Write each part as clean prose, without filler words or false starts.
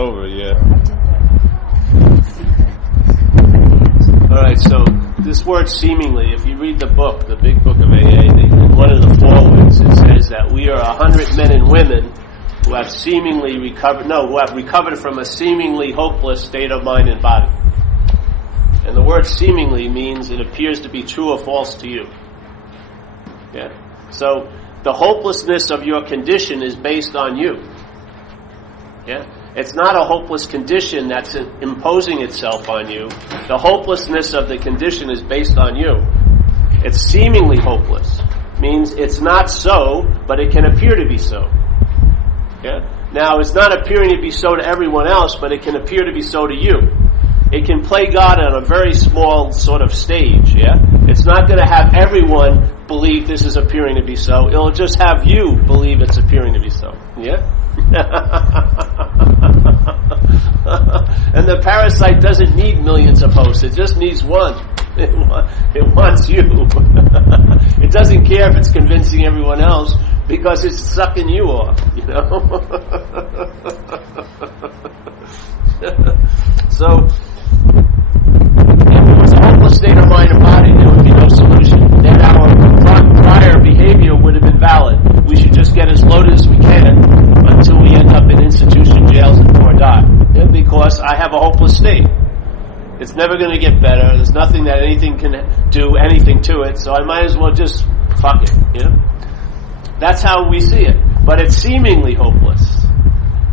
over, yeah. Alright, so this word seemingly, if you read the book, the big book of AA, in one of the forewords, it says that we are 100 men and women who have who have recovered from a seemingly hopeless state of mind and body. And the word seemingly means it appears to be true or false to you. Yeah. So the hopelessness of your condition is based on you. Yeah. It's not a hopeless condition that's imposing itself on you. The hopelessness of the condition is based on you. It's seemingly hopeless. Means it's not so, but it can appear to be so. Yeah? Now, it's not appearing to be so to everyone else, but it can appear to be so to you. It can play God on a very small sort of stage, yeah? It's not going to have everyone believe this is appearing to be so. It'll just have you believe it's appearing to be so. Yeah? And the parasite doesn't need millions of hosts. It just needs one. It wants you. It doesn't care if it's convincing everyone else because it's sucking you off, you know? So, if it was a hopeless state of mind and body, there would be no solution. Then our prior behavior would have been valid. We should just get as loaded as we can until we end up in institution jails or die. Because I have a hopeless state. It's never going to get better. There's nothing that anything can do anything to it, so I might as well just fuck it, you know? That's how we see it. But it's seemingly hopeless.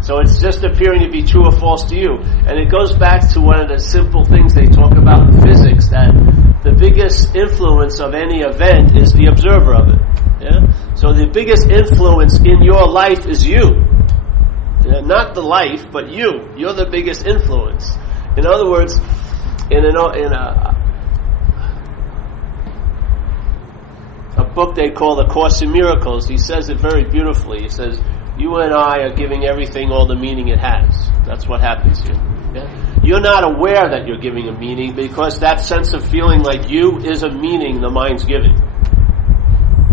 So it's just appearing to be true or false to you. And it goes back to one of the simple things they talk about in physics, that the biggest influence of any event is the observer of it. Yeah? So the biggest influence in your life is you. Yeah, not the life, but you. You're the biggest influence. In other words, in a book they call The Course in Miracles, he says it very beautifully. He says, you and I are giving everything all the meaning it has. That's what happens here. Yeah? You're not aware that you're giving a meaning because that sense of feeling like you is a meaning the mind's giving.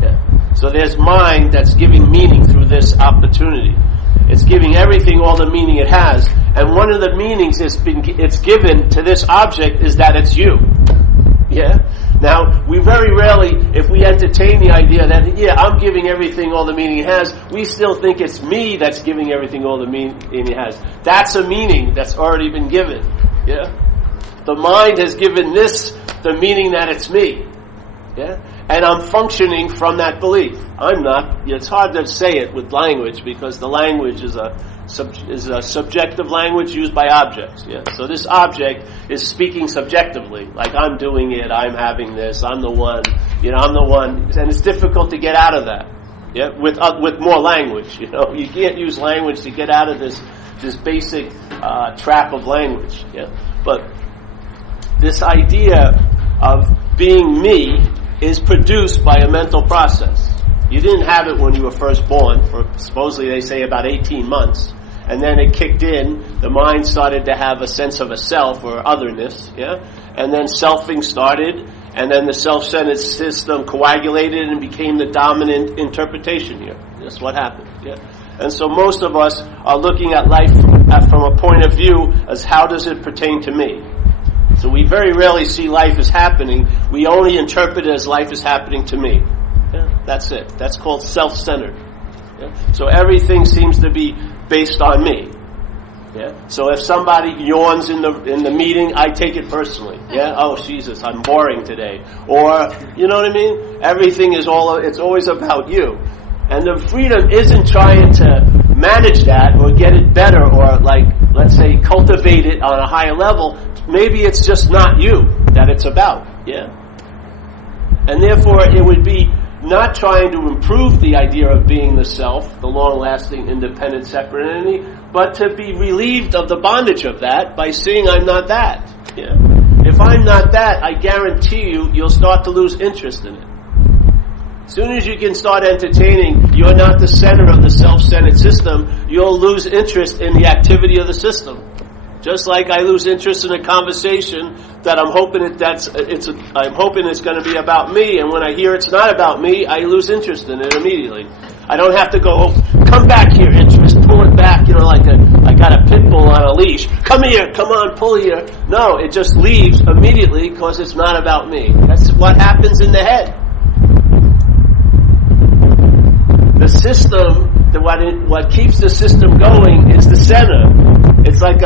Yeah? So there's mind that's giving meaning through this opportunity. It's giving everything all the meaning it has. And one of the meanings it's given to this object is that it's you. Yeah? Now, we very rarely, if we entertain the idea that, yeah, I'm giving everything all the meaning it has, we still think it's me that's giving everything all the meaning it has. That's a meaning that's already been given. Yeah? The mind has given this the meaning that it's me. Yeah? And I'm functioning from that belief. I'm not. It's hard to say it with language because the language is a subjective language used by objects. Yeah. So this object is speaking subjectively, like I'm doing it, I'm having this, I'm the one. You know, I'm the one, and it's difficult to get out of that. Yeah. With more language, you know, you can't use language to get out of this basic trap of language. Yeah. But this idea of being me is produced by a mental process. You didn't have it when you were first born for supposedly they say about 18 months. And then it kicked in, the mind started to have a sense of a self or otherness, yeah? And then selfing started, and then the self-centered system coagulated and became the dominant interpretation here. That's what happened, yeah? And so most of us are looking at life from a point of view as how does it pertain to me? So we very rarely see life as happening. We only interpret it as life is happening to me. Yeah, that's it. That's called self-centered. Yeah? So everything seems to be based on me. Yeah? So if somebody yawns in the meeting, I take it personally. Yeah? Oh, Jesus, I'm boring today. Or, you know what I mean? Everything is it's always about you. And the freedom isn't trying to manage that or get it better or let's say cultivate it on a higher level. Maybe it's just not you that it's about. Yeah? And therefore it would be not trying to improve the idea of being the self, the long-lasting, independent, separate entity, but to be relieved of the bondage of that by seeing I'm not that. Yeah? If I'm not that, I guarantee you'll start to lose interest in it. As soon as you can start entertaining you're not the center of the self-centered system, you'll lose interest in the activity of the system. Just like I lose interest in a conversation that I'm hoping it's going to be about me, and when I hear it's not about me, I lose interest in it immediately. I don't have to go, come back here, interest, pull it back, like I got to pit bull on a leash. Come here, come on, pull here. No, it just leaves immediately because it's not about me. That's what happens in the head. The system, what keeps the system going is the center. It's like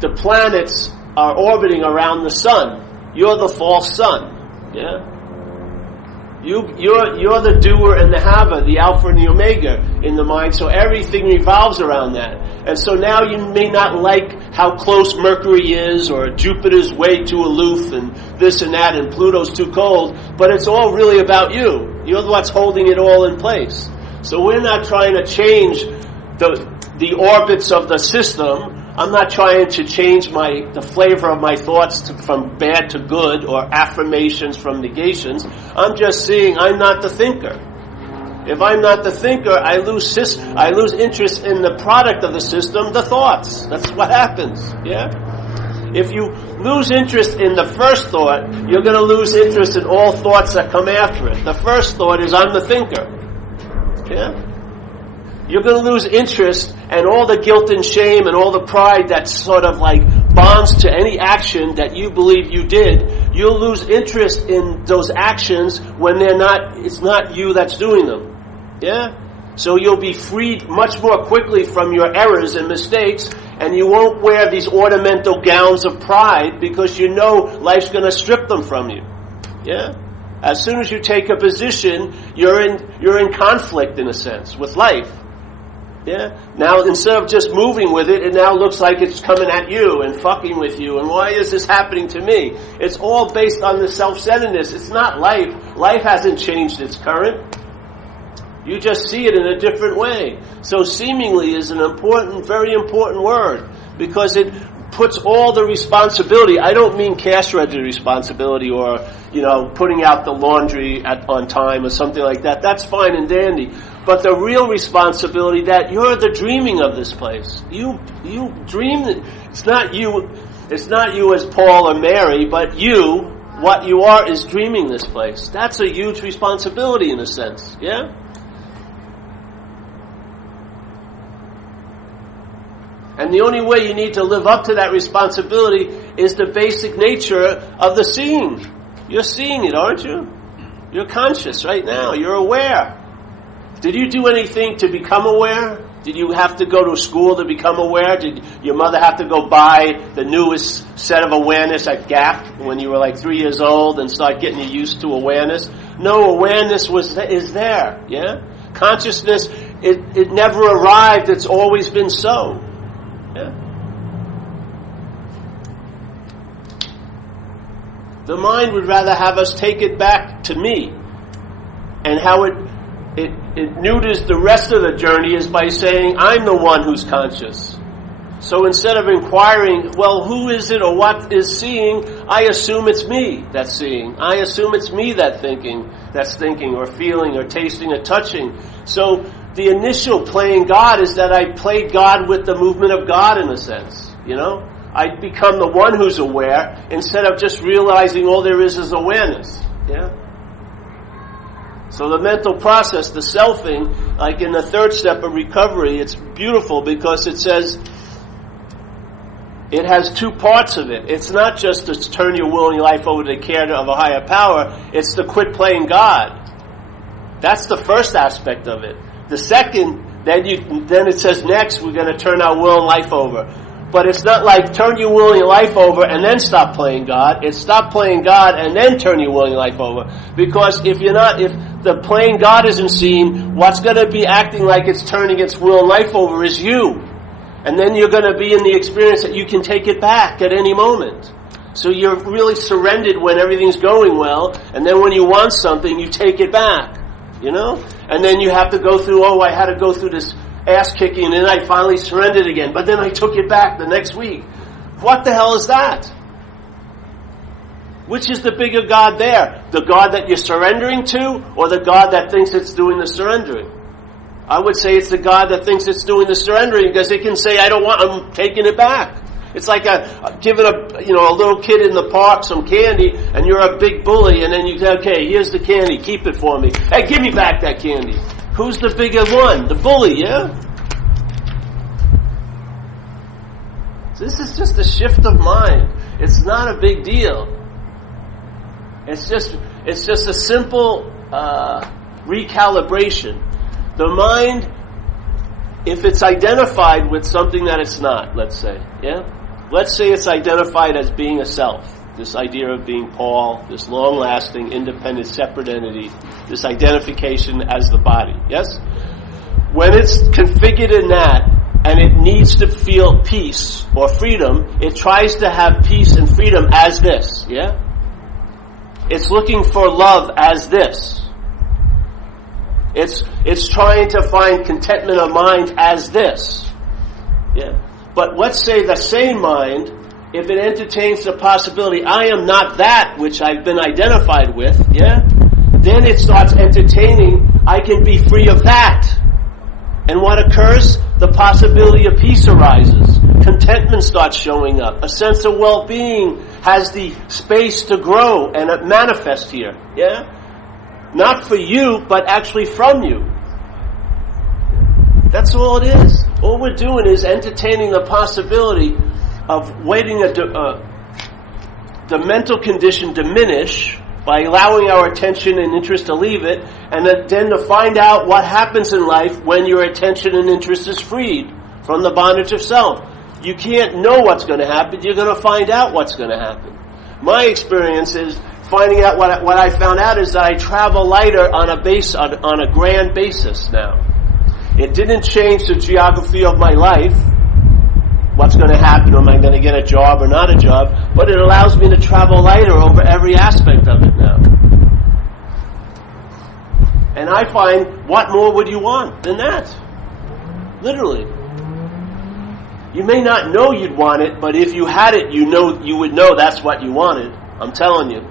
the planets are orbiting around the sun. You're the false sun. Yeah? You're the doer and the haver, the alpha and the omega in the mind, so everything revolves around that. And so now you may not like how close Mercury is, or Jupiter's way too aloof, and this and that, and Pluto's too cold, but it's all really about you. You're what's holding it all in place. So we're not trying to change the orbits of the system. I'm not trying to change the flavor of my thoughts from bad to good, or affirmations from negations. I'm just seeing I'm not the thinker. If I'm not the thinker, I lose interest in the product of the system, the thoughts. That's what happens. Yeah? If you lose interest in the first thought, you're going to lose interest in all thoughts that come after it. The first thought is I'm the thinker. Yeah? You're going to lose interest, and all the guilt and shame and all the pride that sort of like bonds to any action that you believe you did. You'll lose interest in those actions when it's not you that's doing them. Yeah? So you'll be freed much more quickly from your errors and mistakes, and you won't wear these ornamental gowns of pride because you know life's going to strip them from you. Yeah? As soon as you take a position, you're in conflict in a sense with life. Yeah. Now, instead of just moving with it, it now looks like it's coming at you and fucking with you. And why is this happening to me? It's all based on the self-centeredness. It's not life. Life hasn't changed its current. You just see it in a different way. So seemingly is an important, very important word, because it puts all the responsibility. I don't mean cash register responsibility, or, putting out the laundry on time or something like that. That's fine and dandy. But the real responsibility that you're the dreaming of this place. You dream. It's not you as Paul or Mary, but you, what you are, is dreaming this place. That's a huge responsibility in a sense. Yeah? And the only way you need to live up to that responsibility is the basic nature of the seeing. You're seeing it, aren't you? You're conscious right now. You're aware. Did you do anything to become aware? Did you have to go to school to become aware? Did your mother have to go buy the newest set of awareness at Gap when you were like 3 years old and start getting you used to awareness? No, awareness is there. Yeah? Consciousness, it never arrived. It's always been so. Yeah? The mind would rather have us take it back to me, and how it neuters the rest of the journey is by saying, I'm the one who's conscious. So instead of inquiring, well, who is it or what is seeing, I assume it's me that's seeing. I assume it's me that's thinking or feeling or tasting or touching. So the initial playing God is that I play God with the movement of God in a sense. I become the one who's aware instead of just realizing all there is awareness. Yeah? So the mental process, the selfing, like in the third step of recovery, it's beautiful because it says it has two parts of it. It's not just to turn your will and your life over to the care of a higher power. It's to quit playing God. That's the first aspect of it. The second, then it says next we're going to turn our will and life over. But it's not like turn your will and your life over and then stop playing God. It's stop playing God and then turn your will and your life over. Because if the playing God isn't seen, what's going to be acting like it's turning its will and life over is you. And then you're going to be in the experience that you can take it back at any moment. So you're really surrendered when everything's going well, and then when you want something, you take it back. And then you have to go through, I had to go through this ass kicking, and then I finally surrendered again, but then I took it back the next week. What the hell is that? Which is the bigger God there? The God that you're surrendering to, or the God that thinks it's doing the surrendering? I would say it's the God that thinks it's doing the surrendering, because it can say, I'm taking it back. It's like giving a little kid in the park some candy, and you're a big bully, and then you say, okay, here's the candy, keep it for me. Hey, give me back that candy. Who's the bigger one? The bully, yeah? This is just a shift of mind. It's not a big deal. It's just a simple recalibration. The mind, if it's identified with something that it's not, let's say, let's say it's identified as being a self, this idea of being Paul, this long-lasting, independent, separate entity, this identification as the body, yes? When it's configured in that, and it needs to feel peace or freedom, it tries to have peace and freedom as this, It's looking for love as this. It's trying to find contentment of mind as this. But let's say the same mind, if it entertains the possibility, I am not that which I've been identified with, then it starts entertaining, I can be free of that. And what occurs? The possibility of peace arises. Contentment starts showing up. A sense of well-being has the space to grow and manifest here. Not for you, but actually from you. That's all it is. All we're doing is entertaining the possibility of letting the mental condition diminish by allowing our attention and interest to leave it, and then to find out what happens in life when your attention and interest is freed from the bondage of self. You can't know what's going to happen. You're going to find out what's going to happen. My experience is finding out what I found out is that I travel lighter on a grand basis now. It didn't change the geography of my life. What's going to happen? Am I going to get a job or not a job? But it allows me to travel lighter over every aspect of it now. And I find, what more would you want than that? Literally. You may not know you'd want it, but if you had it, you would know that's what you wanted. I'm telling you.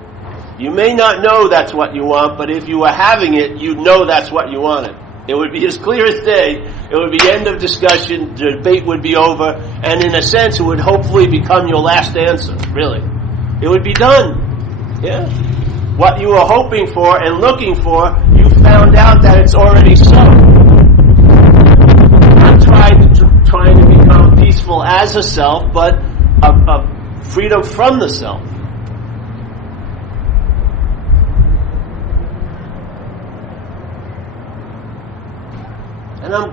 You may not know that's what you want, but if you were having it, you'd know that's what you wanted. It would be as clear as day. It would be end of discussion. The debate would be over. And in a sense, it would hopefully become your last answer, really. It would be done. What you were hoping for and looking for, you found out that it's already so. Not trying to become peaceful as a self, but a freedom from the self. And I'm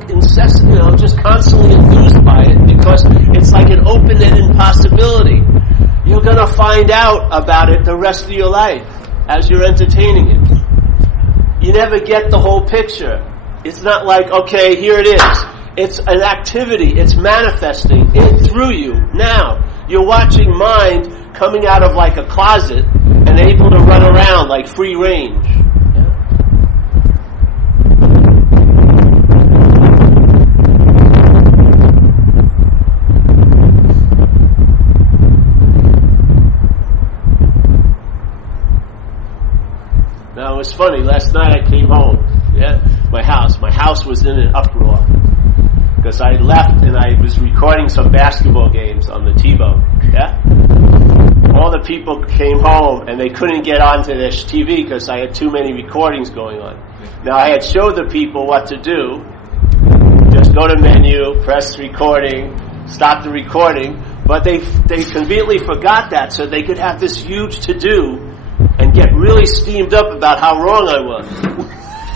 just constantly enthused by it because it's like an open-ended possibility. You're going to find out about it the rest of your life as you're entertaining it. You never get the whole picture. It's not like, okay, here it is. It's an activity. It's manifesting through you. Now, you're watching mind coming out of like a closet and able to run around like free range. Now, it was funny. Last night I came home. My house was in an uproar because I left and I was recording some basketball games on the T-Bone. All the people came home and they couldn't get onto this TV because I had too many recordings going on. Now, I had showed the people what to do. Just go to menu, press recording, stop the recording. But they conveniently forgot that, so they could have this huge to-do and get really steamed up about how wrong I was.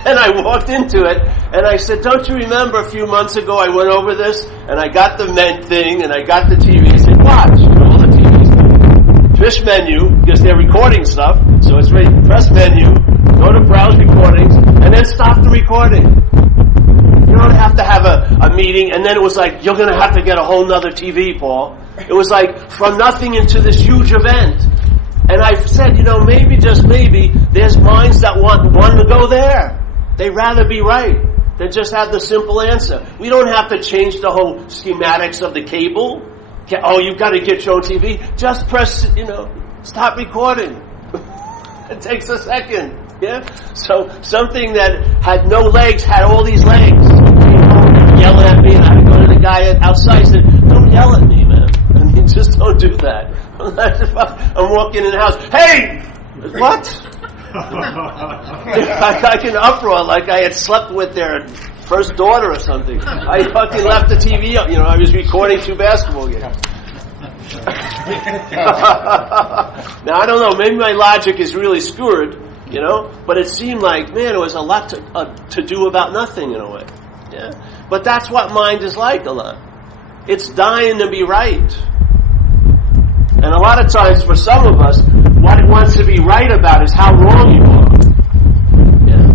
And I walked into it, and I said, don't you remember a few months ago I went over this, and I got the men thing, and I got the TV. I said, watch, all the TVs. Fish menu, because they're recording stuff, so it's ready. Press menu, go to browse recordings, and then stop the recording. You don't have to have a meeting, and then it was like, you're going to have to get a whole nother TV, Paul. It was like, from nothing into this huge event. And I said, maybe, just maybe, there's minds that want to go there. They'd rather be right than just have the simple answer. We don't have to change the whole schematics of the cable. Oh, you've got to get your own TV. Just press, stop recording. It takes a second. So something that had no legs had all these legs. Yelling at me, and I go to the guy outside and said, don't yell at me, man. Just don't do that. I'm walking in the house. Hey! What? I can uproar like I had slept with their first daughter or something. I fucking left the TV up. I was recording 2 basketball games. Now, I don't know, maybe my logic is really skewed, but it seemed like, man, it was a lot to do about nothing in a way. Yeah? But that's what mind is like a lot. It's dying to be right. And a lot of times for some of us, what it wants to be right about is how wrong you are. Yeah.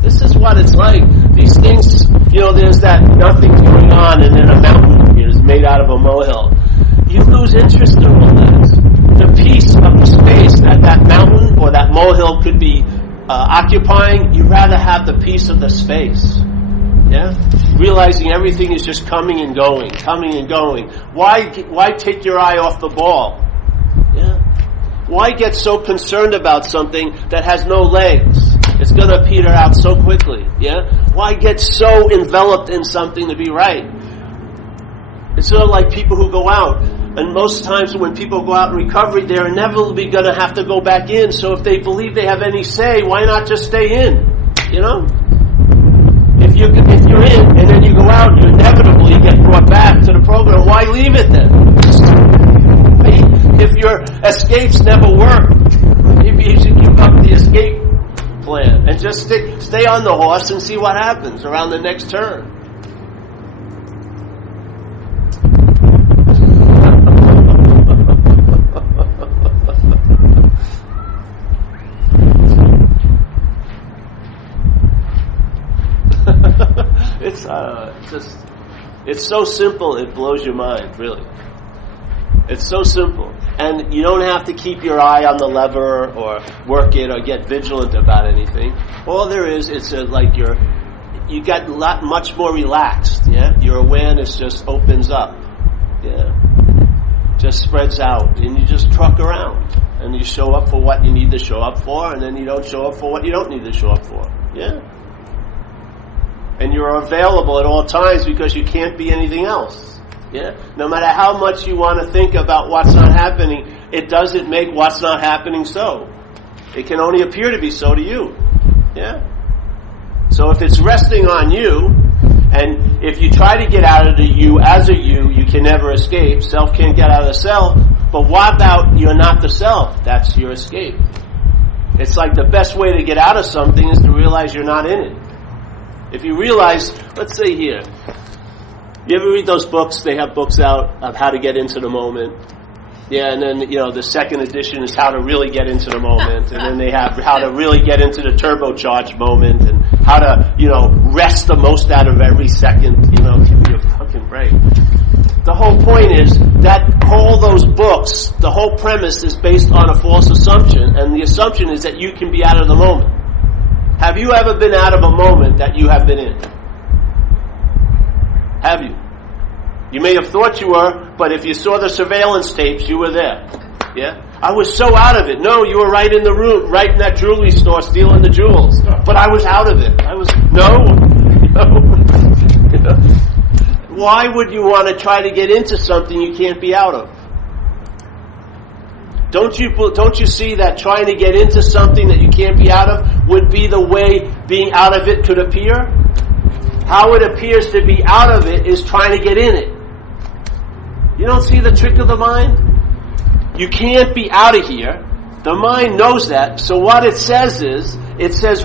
This is what it's like. These things, there's that nothing's going on and then a mountain is made out of a molehill. You lose interest in all that. The piece of the space that mountain or that molehill could be occupying, you'd rather have the piece of the space. Yeah? Realizing everything is just coming and going. Why take your eye off the ball? Yeah? Why get so concerned about something that has no legs? It's going to peter out so quickly. Yeah? Why get so enveloped in something to be right? It's sort of like people who go out. And most times when people go out in recovery, they're inevitably going to have to go back in. So if they believe they have any say, why not just stay in? If you're in and then you go out, you inevitably get brought back to the program. Why leave it then? If your escapes never work, maybe you should give up the escape plan and just stay on the horse and see what happens around the next turn. It's so simple, it blows your mind, really. It's so simple. And you don't have to keep your eye on the lever or work it or get vigilant about anything. All there is, you got much more relaxed, yeah? Your awareness just opens up, yeah? Just spreads out, and you just truck around. And you show up for what you need to show up for, and then you don't show up for what you don't need to show up for, yeah? And you're available at all times because you can't be anything else. Yeah? No matter how much you want to think about what's not happening, it doesn't make what's not happening so. It can only appear to be so to you. Yeah? So if it's resting on you, and if you try to get out of the you as a you can never escape. Self can't get out of the self. But what about you're not the self? That's your escape. It's like the best way to get out of something is to realize you're not in it. If you realize, let's say here, you ever read those books? They have books out of how to get into the moment. Yeah, and then, the second edition is how to really get into the moment. And then they have how to really get into the turbocharged moment and how to, wrest the most out of every second. Give me a fucking break. The whole point is that all those books, the whole premise is based on a false assumption. And the assumption is that you can be out of the moment. Have you ever been out of a moment that you have been in? Have you? You may have thought you were, but if you saw the surveillance tapes, you were there. Yeah? I was so out of it. No, you were right in the room, right in that jewelry store stealing the jewels. But I was out of it. No. Why would you want to try to get into something you can't be out of? Don't you see that trying to get into something that you can't be out of would be the way being out of it could appear? How it appears to be out of it is trying to get in it. You don't see the trick of the mind? You can't be out of here. The mind knows that. So what it says is,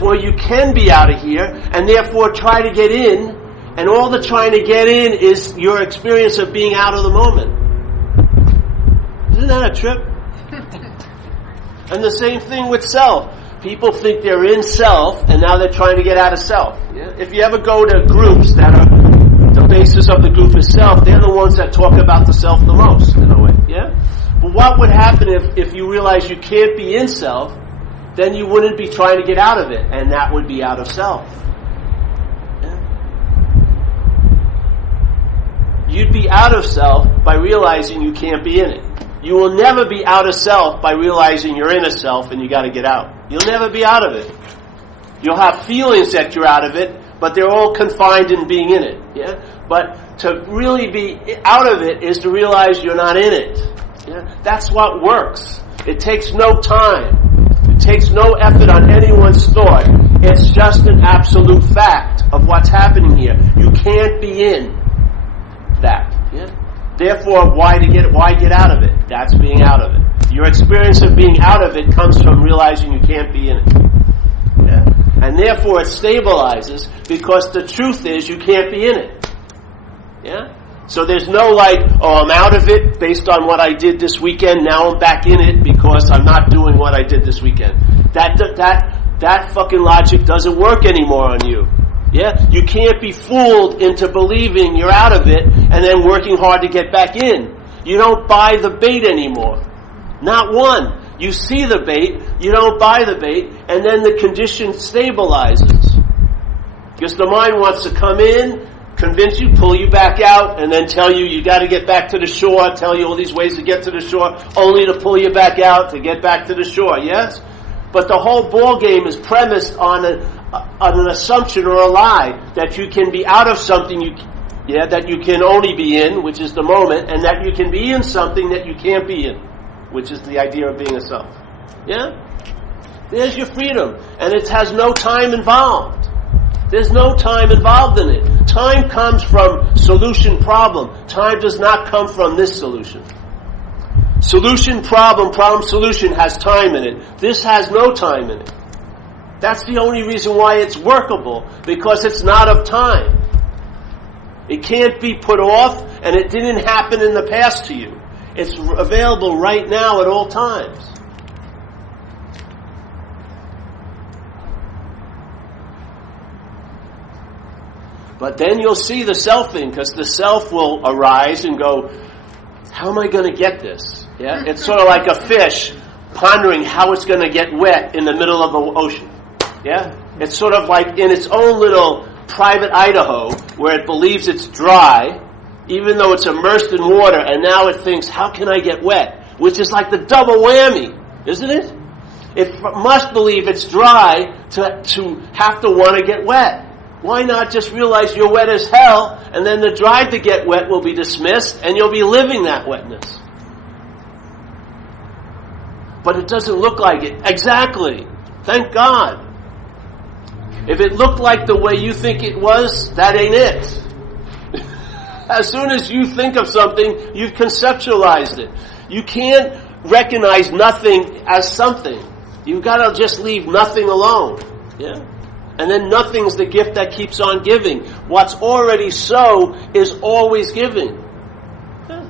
well, you can be out of here, and therefore try to get in, and all the trying to get in is your experience of being out of the moment. Isn't that a trip? And the same thing with self. People think they're in self, and now they're trying to get out of self. Yeah? If you ever go to groups that are, the basis of the group is self, they're the ones that talk about the self the most, in a way. Yeah? But what would happen if you realize you can't be in self, then you wouldn't be trying to get out of it, and that would be out of self. Yeah? You'd be out of self by realizing you can't be in it. You will never be out of self by realizing you're in a self and you got to get out. You'll never be out of it. You'll have feelings that you're out of it, but they're all confined in being in it. Yeah? But to really be out of it is to realize you're not in it. Yeah? That's what works. It takes no time. It takes no effort on anyone's thought. It's just an absolute fact of what's happening here. You can't be in that. Yeah. Therefore, why get out of it? That's being out of it. Your experience of being out of it comes from realizing you can't be in it. Yeah. And therefore it stabilizes because the truth is you can't be in it. Yeah? So there's no like, oh, I'm out of it based on what I did this weekend, now I'm back in it because I'm not doing what I did this weekend. That fucking logic doesn't work anymore on you. Yeah? You can't be fooled into believing you're out of it and then working hard to get back in. You don't buy the bait anymore. Not one. You see the bait, you don't buy the bait, and then the condition stabilizes. Because the mind wants to come in, convince you, pull you back out, and then tell you got to get back to the shore, tell you all these ways to get to the shore, only to pull you back out to get back to the shore, yes? But the whole ball game is premised on an assumption or a lie that you can be out of something that you can only be in, which is the moment, and that you can be in something that you can't be in, which is the idea of being a self. Yeah? There's your freedom. And it has no time involved. There's no time involved in it. Time comes from solution problem. Time does not come from this solution. Solution problem solution has time in it. This has no time in it. That's the only reason why it's workable, because it's not of time. It can't be put off, and it didn't happen in the past to you. It's available right now at all times. But then you'll see the selfing, because the self will arise and go, how am I going to get this? Yeah, it's sort of like a fish pondering how it's going to get wet in the middle of the ocean. Yeah, it's sort of like in its own little private Idaho where it believes it's dry, even though it's immersed in water, and now it thinks, how can I get wet? Which is like the double whammy, isn't it? It must believe it's dry to have to want to get wet. Why not just realize you're wet as hell, and then the drive to get wet will be dismissed, and you'll be living that wetness. But it doesn't look like it. Exactly. Thank God. If it looked like the way you think it was, that ain't it. As soon as you think of something, you've conceptualized it. You can't recognize nothing as something. You've got to just leave nothing alone. Yeah? And then nothing's the gift that keeps on giving. What's already so is always giving. Yeah.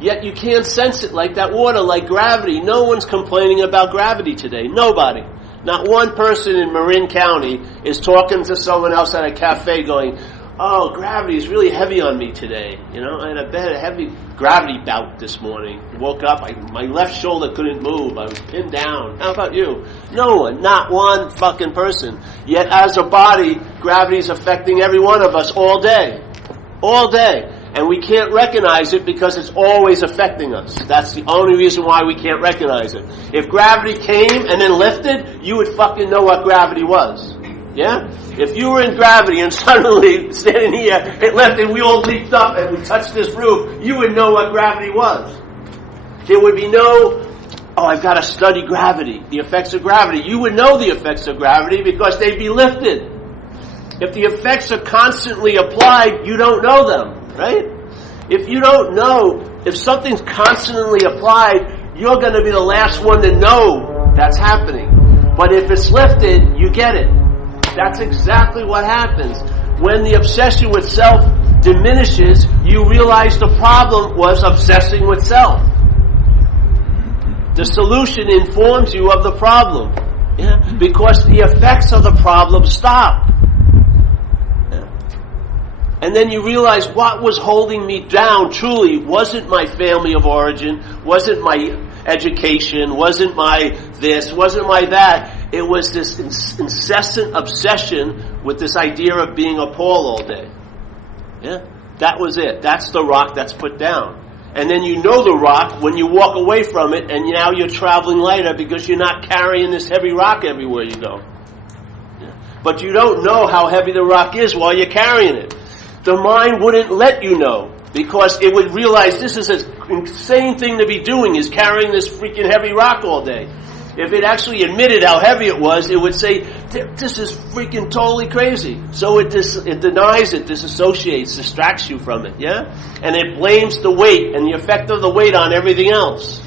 Yet you can't sense it like that water, like gravity. No one's complaining about gravity today. Nobody. Not one person in Marin County is talking to someone else at a cafe going, oh, gravity is really heavy on me today. You know, I had a heavy gravity bout this morning. I woke up, my left shoulder couldn't move. I was pinned down. How about you? No one, not one fucking person. Yet as a body, gravity is affecting every one of us all day. All day. And we can't recognize it because it's always affecting us. That's the only reason why we can't recognize it. If gravity came and then lifted, you would fucking know what gravity was. Yeah? If you were in gravity and suddenly, standing here, it left and we all leaped up and we touched this roof, you would know what gravity was. There would be no, oh, I've got to study gravity, the effects of gravity. You would know the effects of gravity because they'd be lifted. If the effects are constantly applied, you don't know them, right? If you don't know, if something's constantly applied, you're going to be the last one to know that's happening. But if it's lifted, you get it. That's exactly what happens. When the obsession with self diminishes, you realize the problem was obsessing with self. The solution informs you of the problem. Yeah? Because the effects of the problem stop. Yeah? And then you realize what was holding me down truly wasn't my family of origin, wasn't my education, wasn't my this, wasn't my that. It was this incessant obsession with this idea of being a Paul all day. Yeah? That was it. That's the rock that's put down. And then you know the rock when you walk away from it, and now you're traveling lighter because you're not carrying this heavy rock everywhere you go. Yeah? But you don't know how heavy the rock is while you're carrying it. The mind wouldn't let you know because it would realize this is an insane thing to be doing, is carrying this freaking heavy rock all day. If it actually admitted how heavy it was, it would say, This is freaking totally crazy. So it denies it, disassociates, distracts you from it, yeah? And it blames the weight and the effect of the weight on everything else.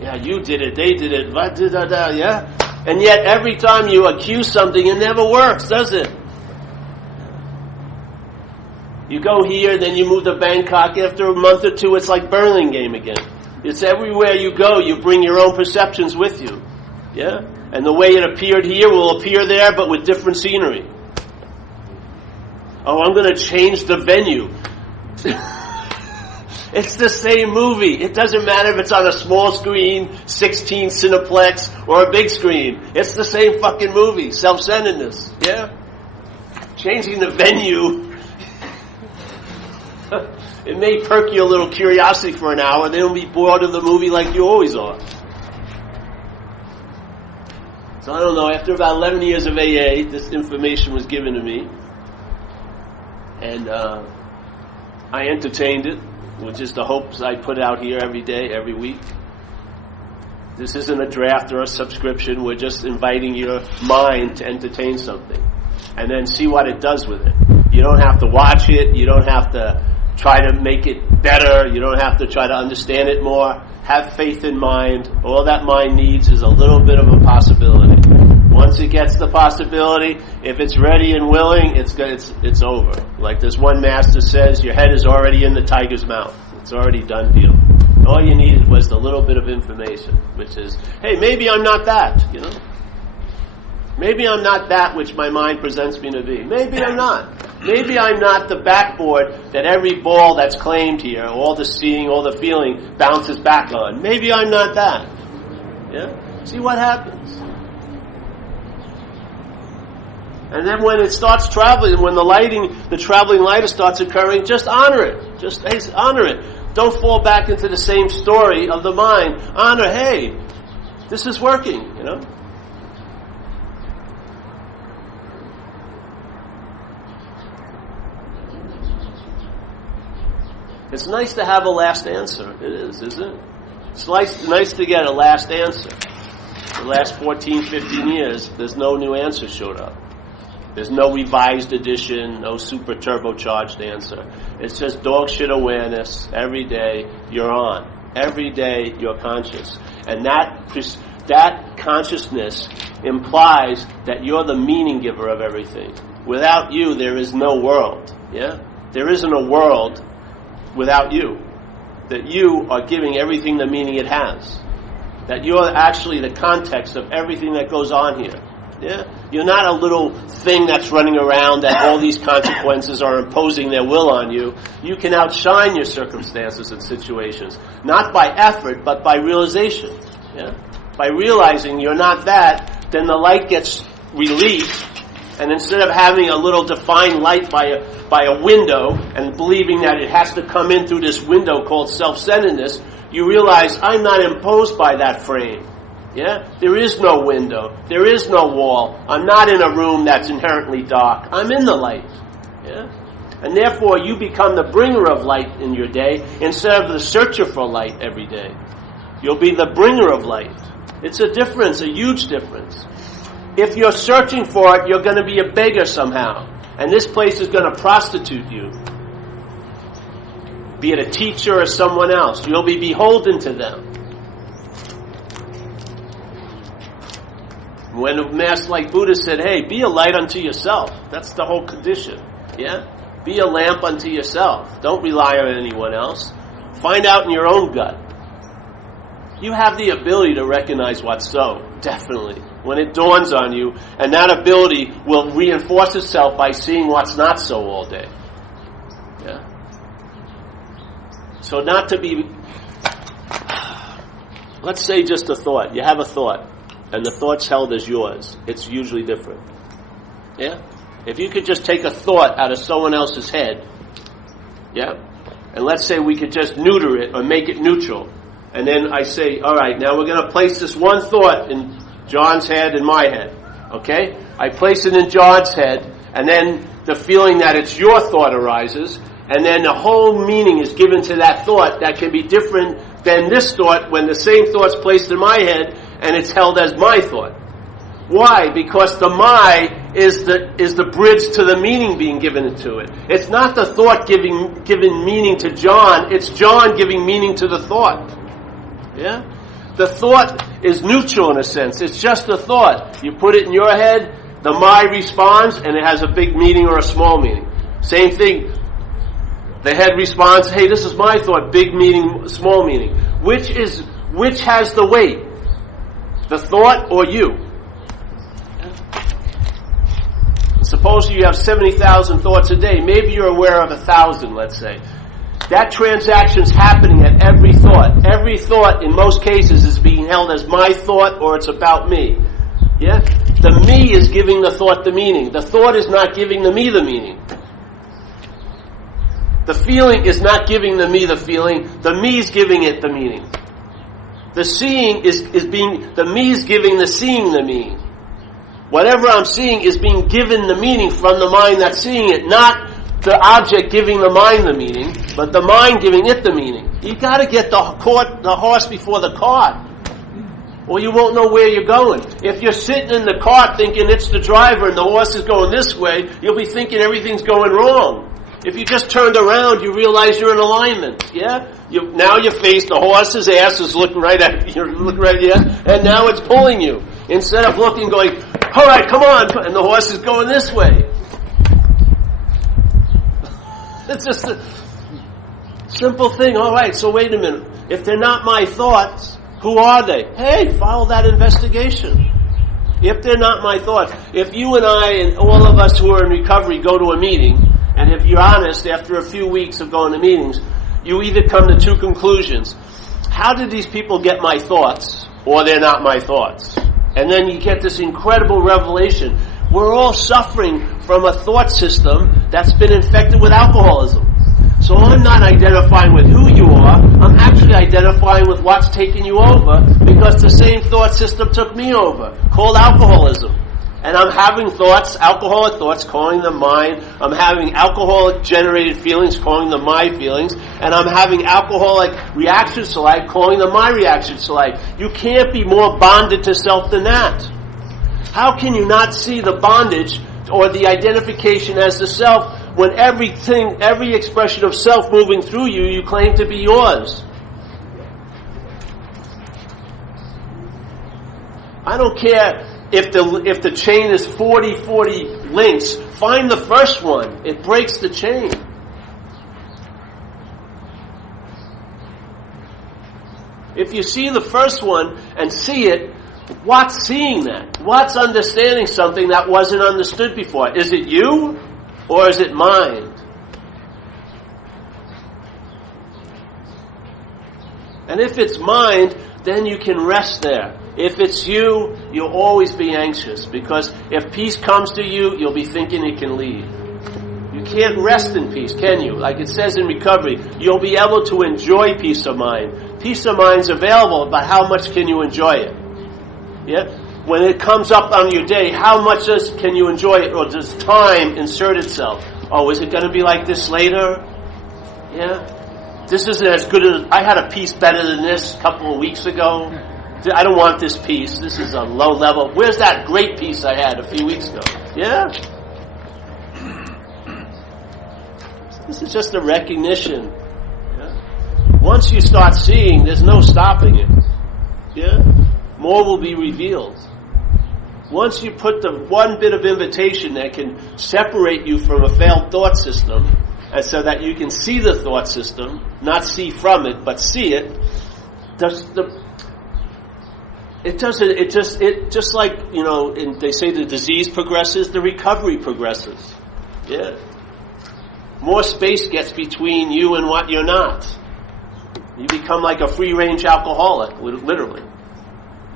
Yeah, you did it, they did it, yeah? And yet every time you accuse something, it never works, does it? You go here, then you move to Bangkok. After a month or two, it's like Burlingame again. It's everywhere you go, you bring your own perceptions with you. Yeah? And the way it appeared here will appear there, but with different scenery. Oh, I'm going to change the venue. It's the same movie. It doesn't matter if it's on a small screen, 16 Cineplex, or a big screen. It's the same fucking movie. Self-centeredness. Yeah? Changing the venue. It may perk you a little curiosity for an hour. Then you'll be bored of the movie like you always are. So I don't know, after about 11 years of AA, this information was given to me. And I entertained it, which is the hopes I put out here every day, every week. This isn't a draft or a subscription. We're just inviting your mind to entertain something. And then see what it does with it. You don't have to watch it. You don't have to try to make it better. You don't have to try to understand it more. Have faith in mind. All that mind needs is a little bit of a possibility. Once it gets the possibility, if it's ready and willing, it's over. Like this one master says, your head is already in the tiger's mouth. It's already done deal. All you needed was the little bit of information, which is, hey, maybe I'm not that, you know? Maybe I'm not that which my mind presents me to be. Maybe I'm not. Maybe I'm not the backboard that every ball that's claimed here, all the seeing, all the feeling, bounces back on. Maybe I'm not that. Yeah? See what happens. And then when it starts traveling, when the traveling lighter starts occurring, just honor it. Just honor it. Don't fall back into the same story of the mind. Honor, hey, this is working, you know? It's nice to have a last answer. It is, isn't it? It's nice to get a last answer. The last 14, 15 years, there's no new answer showed up. There's no revised edition, no super turbocharged answer. It's just dog shit awareness. Every day you're on. Every day you're conscious. And that consciousness implies that you're the meaning giver of everything. Without you, there is no world. Yeah? There isn't a world without you. That you are giving everything the meaning it has. That you're actually the context of everything that goes on here. Yeah? You're not a little thing that's running around that all these consequences are imposing their will on you. You can outshine your circumstances and situations. Not by effort, but by realization. Yeah? By realizing you're not that, then the light gets released. And instead of having a little defined light by a window and believing that it has to come in through this window called self-centeredness, you realize I'm not imposed by that frame. Yeah? There is no window. There is no wall. I'm not in a room that's inherently dark. I'm in the light. Yeah? And therefore you become the bringer of light in your day instead of the searcher for light every day. You'll be the bringer of light. It's a difference, a huge difference. If you're searching for it, you're going to be a beggar somehow. And this place is going to prostitute you. Be it a teacher or someone else. You'll be beholden to them. When a master like Buddha said, hey, be a light unto yourself. That's the whole condition. Yeah? Be a lamp unto yourself. Don't rely on anyone else. Find out in your own gut. You have the ability to recognize what's so. Definitely. When it dawns on you, and that ability will reinforce itself by seeing what's not so all day. Yeah? So not to be, let's say just a thought. You have a thought, and the thought's held as yours. It's usually different. Yeah? If you could just take a thought out of someone else's head, yeah? And let's say we could just neuter it or make it neutral. And then I say, all right, now we're going to place this one thought in John's head and my head. Okay? I place it in John's head, and then the feeling that it's your thought arises, and then the whole meaning is given to that thought that can be different than this thought when the same thought's placed in my head and it's held as my thought. Why? Because the my is the bridge to the meaning being given to it. It's not the thought giving meaning to John. It's John giving meaning to the thought. Yeah? The thought is neutral in a sense. It's just a thought. You put it in your head, the my responds, and it has a big meaning or a small meaning. Same thing. The head responds, hey, this is my thought, big meaning, small meaning. Which has the weight? The thought or you? Suppose you have 70,000 thoughts a day. Maybe you're aware of 1,000, let's say. That transaction's happening at every thought. Every thought, in most cases, is being held as my thought or it's about me. Yeah? The me is giving the thought the meaning. The thought is not giving the me the meaning. The feeling is not giving the me the feeling. The me is giving it the meaning. The seeing is being, the me is giving the seeing the meaning. Whatever I'm seeing is being given the meaning from the mind that's seeing it, not the object giving the mind the meaning, but the mind giving it the meaning. You got to get the horse before the cart, or you won't know where you're going. If you're sitting in the cart thinking it's the driver and the horse is going this way, you'll be thinking everything's going wrong. If you just turned around, you realize you're in alignment. Yeah, now your face, the horse's ass is looking right at you, and now it's pulling you instead of looking, going, all right, come on, and the horse is going this way. It's just a simple thing. All right, so wait a minute. If they're not my thoughts, who are they? Hey, follow that investigation. If they're not my thoughts, if you and I and all of us who are in recovery go to a meeting, and if you're honest, after a few weeks of going to meetings, you either come to two conclusions. How did these people get my thoughts, or they're not my thoughts? And then you get this incredible revelation. We're all suffering from a thought system that's been infected with alcoholism. So I'm not identifying with who you are. I'm actually identifying with what's taking you over, because the same thought system took me over, called alcoholism. And I'm having thoughts, alcoholic thoughts, calling them mine. I'm having alcoholic-generated feelings, calling them my feelings. And I'm having alcoholic reactions to life, calling them my reactions to life. You can't be more bonded to self than that. How can you not see the bondage or the identification as the self when every expression of self moving through you, you claim to be yours? I don't care if the chain is 40 links. Find the first one. It breaks the chain. If you see the first one and see it, what's seeing that? What's understanding something that wasn't understood before? Is it you or is it mind? And if it's mind, then you can rest there. If it's you, you'll always be anxious, because if peace comes to you, you'll be thinking it can leave. You can't rest in peace, can you? Like it says in recovery, you'll be able to enjoy peace of mind. Peace of mind's available, but how much can you enjoy it? Yeah? When it comes up on your day, how much can you enjoy it, or does time insert itself? Oh, is it going to be like this later? Yeah? This isn't as good as, I had a piece better than this a couple of weeks ago. I don't want this piece. This is a low level. Where's that great piece I had a few weeks ago? Yeah? This is just a recognition. Yeah? Once you start seeing, there's no stopping it. Yeah? More will be revealed. Once you put the one bit of invitation that can separate you from a failed thought system, and so that you can see the thought system, not see from it, but see it, just like, they say the disease progresses, the recovery progresses. Yeah. More space gets between you and what you're not. You become like a free-range alcoholic, literally.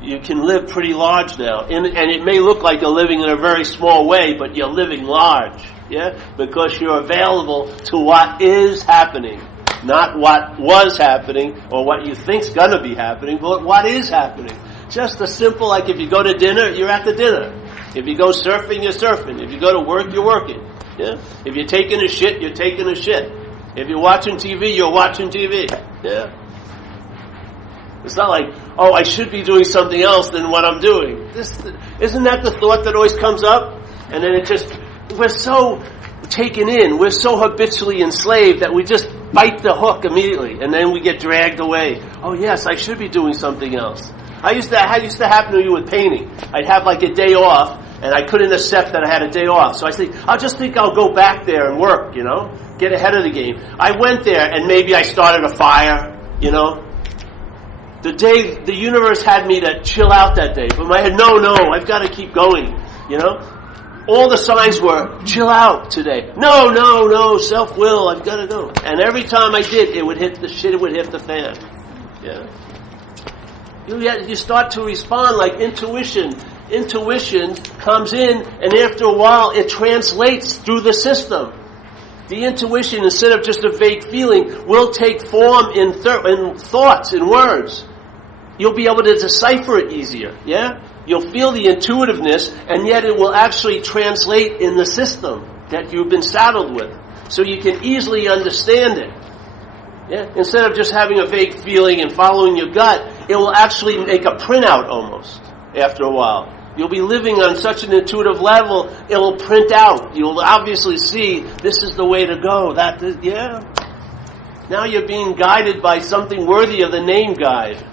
You can live pretty large now. And it may look like you're living in a very small way, but you're living large. Yeah? Because you're available to what is happening. Not what was happening or what you think's gonna be happening, but what is happening. Just a simple, like if you go to dinner, you're at the dinner. If you go surfing, you're surfing. If you go to work, you're working. Yeah? If you're taking a shit, you're taking a shit. If you're watching TV, you're watching TV. Yeah? It's not like, oh, I should be doing something else than what I'm doing. Isn't that the thought that always comes up? And then we're so taken in, we're so habitually enslaved that we just bite the hook immediately, and then we get dragged away. Oh yes, I should be doing something else. That used to happen to me with painting. I'd have like a day off, and I couldn't accept that I had a day off. So I think, I'll go back there and work, get ahead of the game. I went there, and maybe I started a fire, The day, the universe had me to chill out that day. But my head, no, I've got to keep going, All the signs were, chill out today. No, self-will, I've got to go. And every time I did, it would hit the fan. Yeah. You start to respond like intuition. Intuition comes in, and after a while, it translates through the system. The intuition, instead of just a vague feeling, will take form in thoughts, in words. You'll be able to decipher it easier, yeah? You'll feel the intuitiveness, and yet it will actually translate in the system that you've been saddled with. So you can easily understand it. Yeah? Instead of just having a vague feeling and following your gut, it will actually make a printout almost after a while. You'll be living on such an intuitive level, it will print out. You'll obviously see, this is the way to go. Now you're being guided by something worthy of the name guide.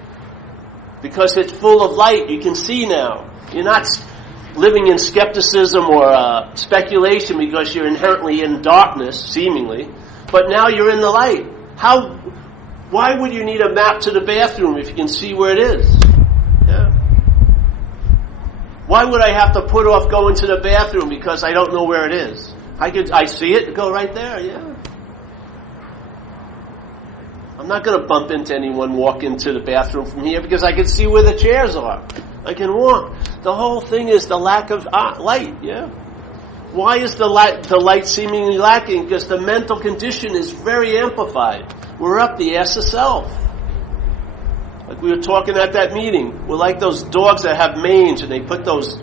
Because it's full of light, you can see now. You're not living in skepticism or speculation because you're inherently in darkness, seemingly. But now you're in the light. Why would you need a map to the bathroom if you can see where it is? Yeah. Why would I have to put off going to the bathroom because I don't know where it is? I see it, go right there, yeah. I'm not going to bump into anyone walking to the bathroom from here because I can see where the chairs are. I can walk. The whole thing is the lack of light, yeah? Why is the light seemingly lacking? Because the mental condition is very amplified. We're up the ass of self. Like we were talking at that meeting. We're like those dogs that have mange and they put those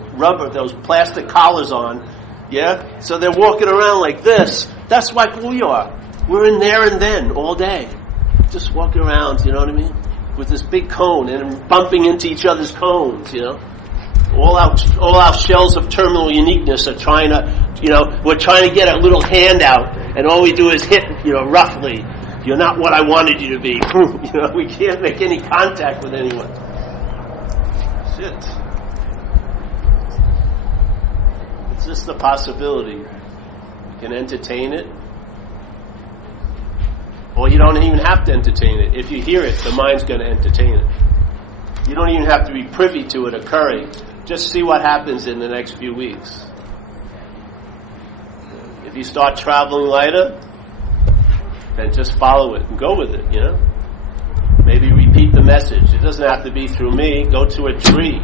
plastic collars on, yeah? So they're walking around like this. That's like we are. We're in there and then all day. Just walking around, you know what I mean? With this big cone and bumping into each other's cones, All our shells of terminal uniqueness are trying to, we're trying to get a little hand out, and all we do is hit, roughly. You're not what I wanted you to be. We can't make any contact with anyone. Shit. It's just the possibility. You can entertain it. Or you don't even have to entertain it. If you hear it, the mind's going to entertain it. You don't even have to be privy to it occurring. Just see what happens in the next few weeks. If you start traveling lighter, then just follow it and go with it, Maybe repeat the message. It doesn't have to be through me. Go to a tree,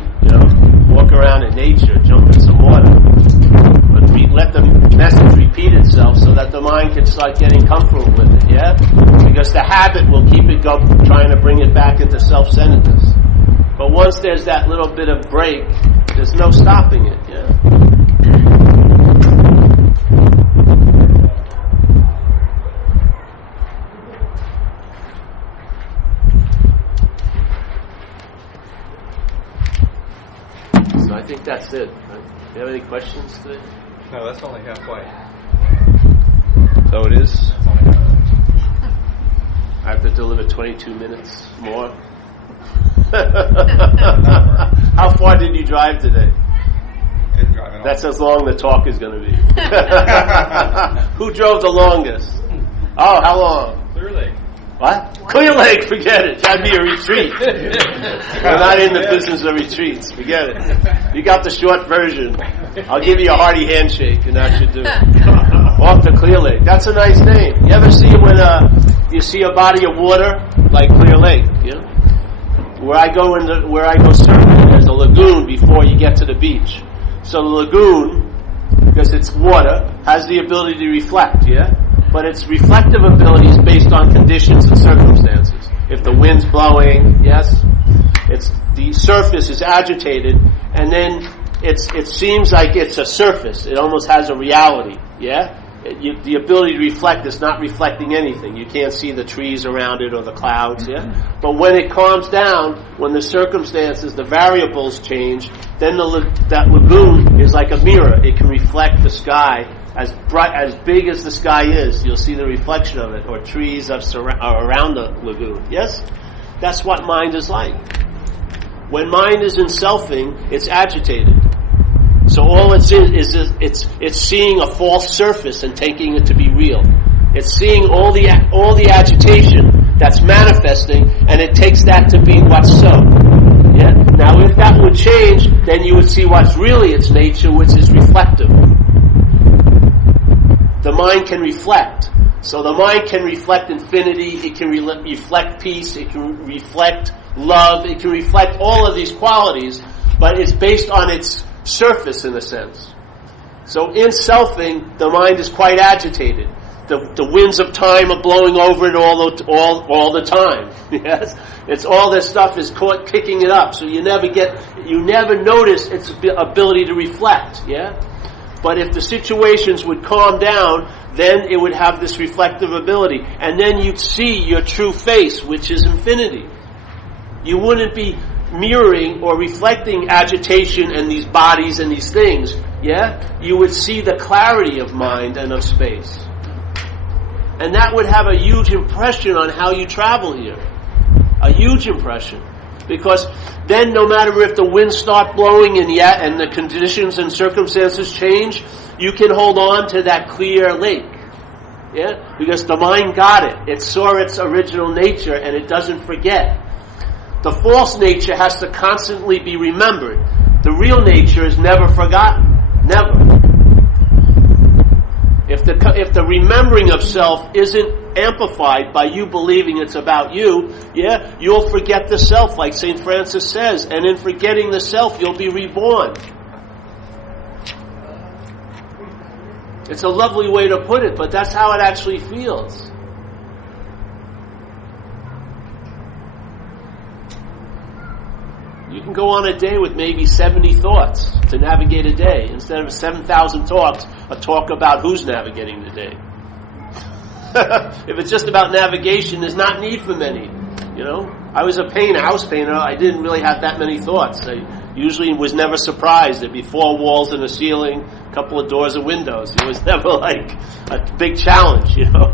Walk around in nature, jump in some water. But let the message repeat itself so that the mind can start getting comfortable with it, yeah? Because the habit will keep it trying to bring it back into self-centeredness. But once there's that little bit of break, there's no stopping it, yeah? So I think that's it. Do you have any questions today? No, that's only halfway. So it is? I have to deliver 22 minutes more. How far did you drive today? Didn't drive at all. That's as long the talk is going to be. Who drove the longest? Oh, how long? Clear Lake. What? Clear Lake, forget it. That'd be a retreat. We're not in the business of retreats. Forget it. You got the short version. I'll give you a hearty handshake, and that should do it. Off to Clear Lake. That's a nice name. You ever see when you see a body of water like Clear Lake? Where I go surfing, there's a lagoon before you get to the beach. So the lagoon, because it's water, has the ability to reflect, yeah? But its reflective ability is based on conditions and circumstances. If the wind's blowing, yes, the surface is agitated, and then it seems like it's a surface. It almost has a reality, yeah? the ability to reflect is not reflecting anything. You can't see the trees around it or the clouds, yeah? But when it calms down, when the circumstances, the variables change, then that lagoon is like a mirror. It can reflect the sky as bright, as big as the sky is. You'll see the reflection of it, or trees are around the lagoon. Yes? That's what mind is like. When mind is in selfing, it's agitated. So all it's seeing a false surface and taking it to be real. It's seeing all the agitation that's manifesting, and it takes that to be what's so. Yeah. Now, if that would change, then you would see what's really its nature, which is reflective. The mind can reflect. So the mind can reflect infinity. It can reflect peace. It can reflect love. It can reflect all of these qualities, but it's based on its surface, in a sense. So in selfing, the mind is quite agitated. The winds of time are blowing over it all the time. Yes, it's all this stuff is kicking it up. So you never notice its ability to reflect. Yeah, but if the situations would calm down, then it would have this reflective ability, and then you'd see your true face, which is infinity. You wouldn't be mirroring or reflecting agitation and these bodies and these things, yeah? You would see the clarity of mind and of space. And that would have a huge impression on how you travel here. A huge impression. Because then no matter if the winds start blowing and the conditions and circumstances change, you can hold on to that clear lake. Yeah? Because the mind got it. It saw its original nature and it doesn't forget. The false nature has to constantly be remembered. The real nature is never forgotten. Never. If the remembering of self isn't amplified by you believing it's about you, yeah, you'll forget the self, like St. Francis says, and in forgetting the self, you'll be reborn. It's a lovely way to put it, but that's how it actually feels. You can go on a day with maybe 70 thoughts to navigate a day. Instead of 7,000 talks, a talk about who's navigating the day. If it's just about navigation, there's not need for many. You know, I was a house painter. I didn't really have that many thoughts. I usually was never surprised. There'd be 4 walls and a ceiling, a couple of doors and windows. It was never like a big challenge, you know.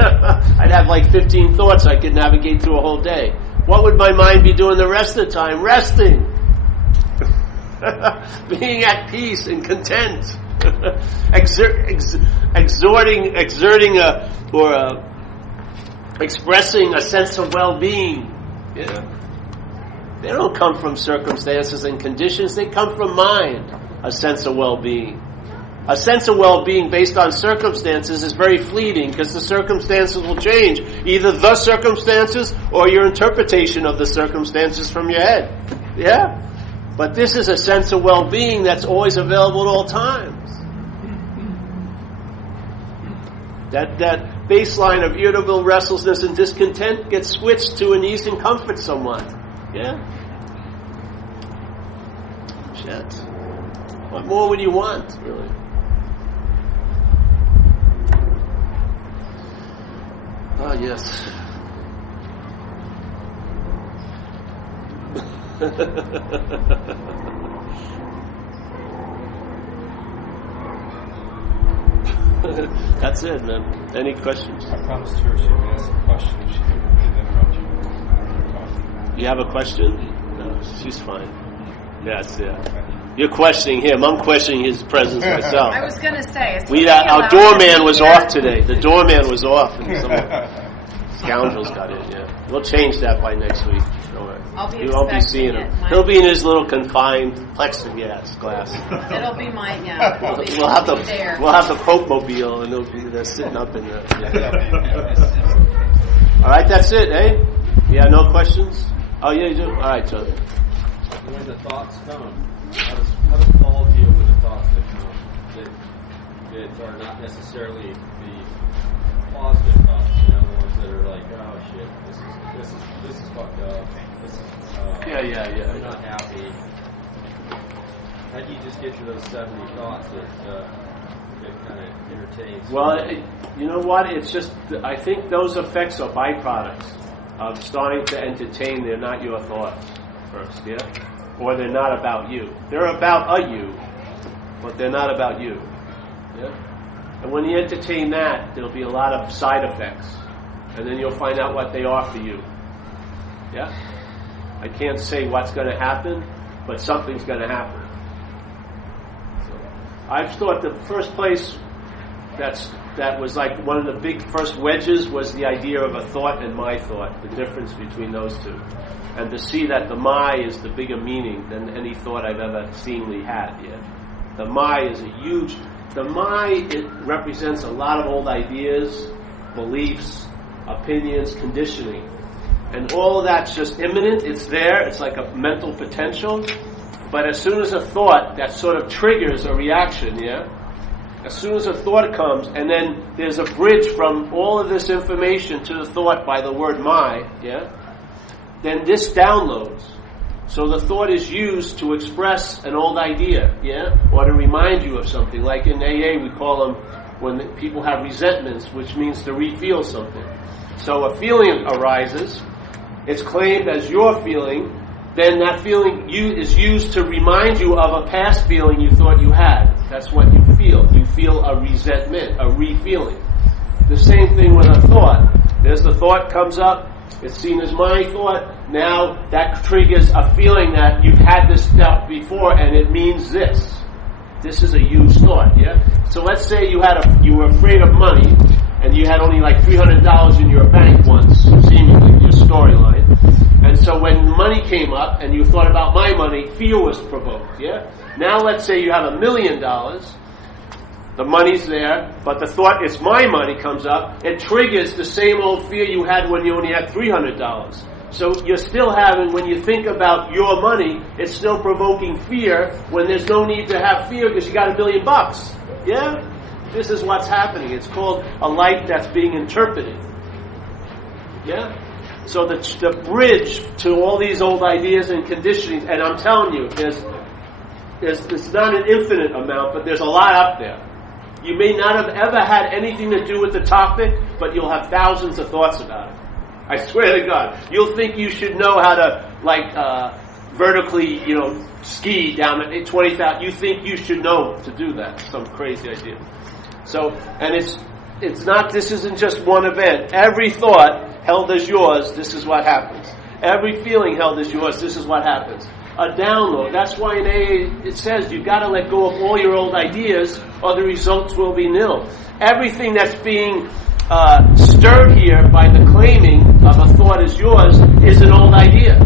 I'd have like 15 thoughts I could navigate through a whole day. What would my mind be doing the rest of the time? Resting. Being at peace and content. Expressing a sense of well-being. Yeah. They don't come from circumstances and conditions. They come from mind. A sense of well-being. A sense of well-being based on circumstances is very fleeting because the circumstances will change. Either the circumstances or your interpretation of the circumstances from your head. Yeah? But this is a sense of well-being that's always available at all times. That baseline of irritable restlessness and discontent gets switched to an ease and comfort somewhat. Yeah? Shit. What more would you want, really? Oh, yes. That's it, man. Any questions? I promised her she would ask a question if she didn't interrupt you. You have a question? No, she's fine. Yes, yeah. You're questioning him. I'm questioning his presence myself. I was going to say, our doorman was off today. The doorman was off, and some scoundrels got in. Yeah, we'll change that by next week. Don't worry. You won't be seeing him. He'll be in his little confined plexiglass glass. It'll be mine. We'll have the Pope mobile, and they're sitting up in there. Yeah. All right, that's it, eh? Yeah, no questions. Oh yeah, you do. All right, John. When the thoughts come, how does Paul deal with the thoughts that come that are not necessarily the positive thoughts? You know, the ones that are like, oh shit, this is fucked up. I'm not happy. How do you just get to those 70 thoughts that kind of entertains. Well, you know what? It's just, I think those effects are byproducts of starting to entertain. They're not your thoughts first, yeah? Or they're not about you. They're about a you, but they're not about you, yeah? And when you entertain that, there'll be a lot of side effects. And then you'll find out what they are for you, yeah? I can't say what's going to happen, but something's going to happen. I've thought the first place that was like one of the big first wedges was the idea of a thought and my thought, the difference between those two. And to see that the my is the bigger meaning than any thought I've ever seemingly had yet. The my is the my, it represents a lot of old ideas, beliefs, opinions, conditioning. And all of that's just imminent, it's there, it's like a mental potential. But as soon as a thought, that sort of triggers a reaction, yeah? As soon as a thought comes, and then there's a bridge from all of this information to the thought by the word my, yeah? Then this downloads. So the thought is used to express an old idea, yeah? Or to remind you of something. Like in AA, we call them when people have resentments, which means to re-feel something. So a feeling arises, it's claimed as your feeling, then that feeling is used to remind you of a past feeling you thought you had. That's what you feel. You feel a resentment, a re-feeling. The same thing with a thought. There's the thought comes up, it's seen as my thought, now that triggers a feeling that you've had this stuff before and it means this. This is a used thought, yeah? So let's say you were afraid of money and you had only like $300 in your bank once, seemingly, your storyline. And so when money came up and you thought about my money, fear was provoked, yeah? Now let's say you have $1 million, the money's there, but the thought, it's my money, comes up, it triggers the same old fear you had when you only had $300. So you're still having, when you think about your money, it's still provoking fear when there's no need to have fear because you got $1 million, yeah? This is what's happening. It's called a light that's being interpreted, yeah? So the bridge to all these old ideas and conditionings, and I'm telling you, it's not an infinite amount, but there's a lot up there. You may not have ever had anything to do with the topic, but you'll have thousands of thoughts about it. I swear to God. You'll think you should know how to, vertically, ski down at 20,000. You think you should know to do that. Some crazy idea. So, and it's not, this isn't just one event. Every thought held as yours, this is what happens. Every feeling held as yours, this is what happens. A download. That's why in AA it says you've got to let go of all your old ideas or the results will be nil. Everything that's being stirred here by the claiming of a thought as yours is an old idea.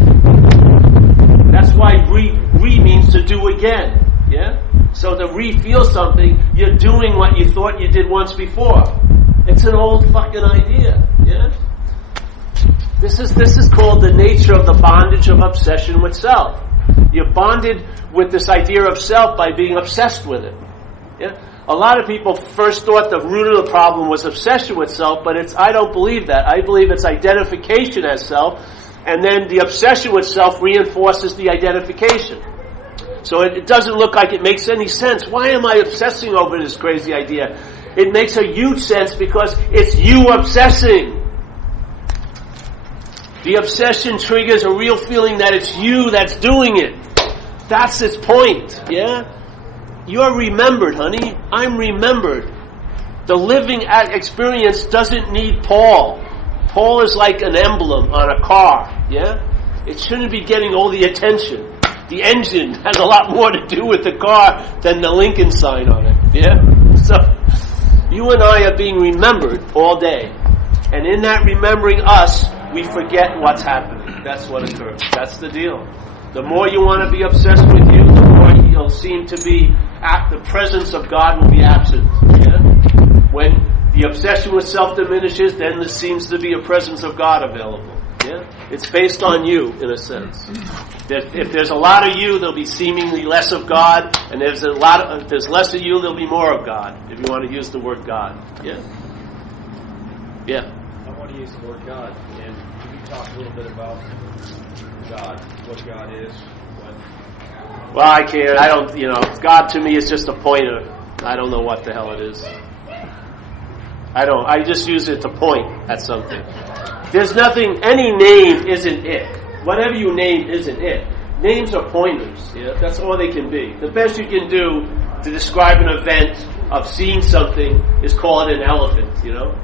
That's why re means to do again. Yeah? So to re-feel something, you're doing what you thought you did once before. It's an old fucking idea. Yeah? This is called the nature of the bondage of obsession with self. You're bonded with this idea of self by being obsessed with it. Yeah? A lot of people first thought the root of the problem was obsession with self, but I don't believe that. I believe it's identification as self, and then the obsession with self reinforces the identification. So it doesn't look like it makes any sense. Why am I obsessing over this crazy idea? It makes a huge sense because it's you obsessing. The obsession triggers a real feeling that it's you that's doing it. That's its point, yeah? You're remembered, honey. I'm remembered. The living experience doesn't need Paul. Paul is like an emblem on a car, yeah? It shouldn't be getting all the attention. The engine has a lot more to do with the car than the Lincoln sign on it, yeah? So, you and I are being remembered all day. And in that remembering us, we forget what's happening. That's what occurs. That's the deal. The more you want to be obsessed with you, the more you'll seem to be the presence of God will be absent. Yeah? When the obsession with self diminishes, then there seems to be a presence of God available. Yeah? It's based on you, in a sense. If there's a lot of you, there'll be seemingly less of God, and if there's less of you, there'll be more of God. If you want to use the word God. Yeah. Yeah. I want to use the word God, and can you talk a little bit about God, what God is, Well, I can't. I don't. God to me is just a pointer. I don't know what the hell it is. I just use it to point at something. There's nothing, any name isn't it. Whatever you name isn't it. Names are pointers. Yeah? That's all they can be. The best you can do to describe an event of seeing something is call it an elephant,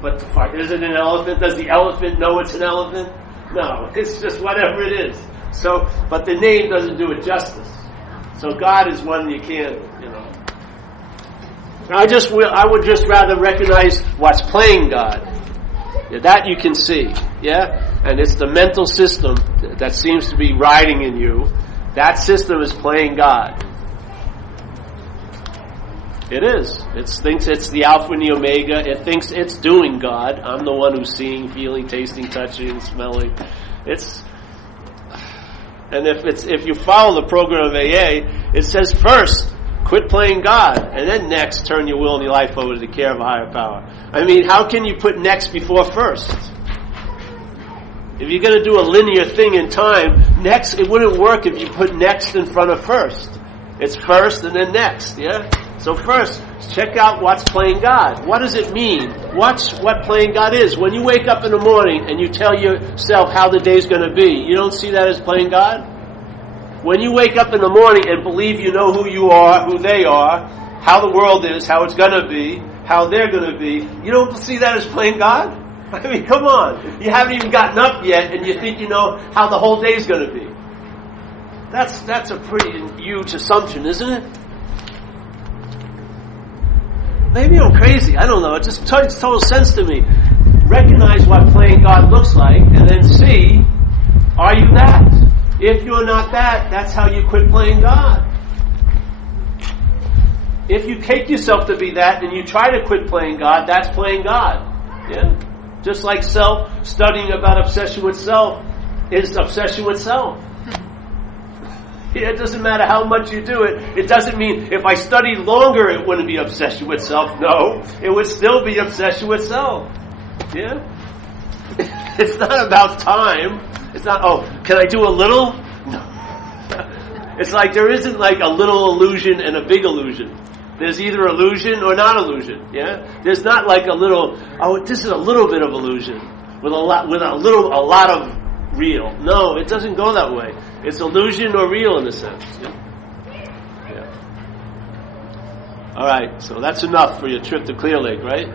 But is it an elephant? Does the elephant know it's an elephant? No, it's just whatever it is. So, but the name doesn't do it justice. So God is one you can't, I would just rather recognize what's playing God. Yeah, that you can see, and it's the mental system that seems to be riding in you. That system is playing God. It is. It thinks it's the Alpha and the Omega. It thinks it's doing God. I'm the one who's seeing, feeling, tasting, touching, smelling. And if you follow the program of AA, it says first, quit playing God, and then next, turn your will and your life over to the care of a higher power. I mean, how can you put next before first? If you're going to do a linear thing in time, next, it wouldn't work if you put next in front of first. It's first and then next, So first, check out what's playing God. What does it mean? What's what playing God is? When you wake up in the morning and you tell yourself how the day's going to be, you don't see that as playing God? When you wake up in the morning and believe you know who you are, who they are, how the world is, how it's going to be, how they're going to be, you don't see that as playing God? I mean, come on. You haven't even gotten up yet and you think you know how the whole day's going to be. That's a pretty huge assumption, isn't it? Maybe I'm crazy. I don't know. It just makes total sense to me. Recognize what playing God looks like and then see, are you that? If you're not that, that's how you quit playing God. If you take yourself to be that and you try to quit playing God, that's playing God. Yeah? Just like studying about obsession with self is obsession with self. Yeah, it doesn't matter how much you do it. It doesn't mean if I studied longer it wouldn't be obsession with self. No, it would still be obsession with self. Yeah? It's not about time. It's not, can I do a little? No. It's like there isn't like a little illusion and a big illusion. There's either illusion or not illusion. Yeah? There's not like a little, this is a little bit of illusion with a lot of real. No, it doesn't go that way. It's illusion or real in a sense. Yeah. All right, so that's enough for your trip to Clear Lake, right?